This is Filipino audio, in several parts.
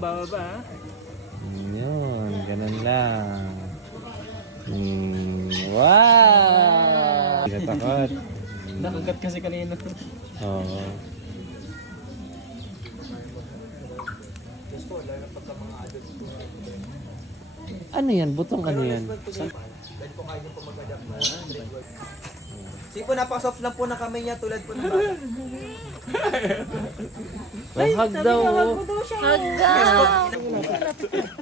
Bababa. Yun, ganun lang. Wow! Natakot. Nakagat kasi kanina. Oo. Ano yan? Butong ano yan? Sige po, napaka-soft lang po ng kamay niya tulad po ng bata. Hag daw.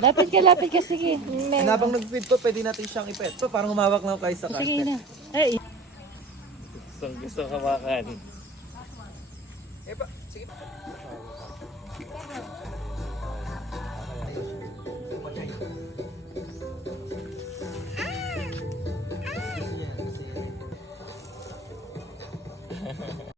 Lapit ka, sige. Habang nag-feed po, pwede natin siyang ipet. So, parang humawak lang kayo sa Sige carpet. na. Ay, Gusto kawakan. Eh pa, sige pa.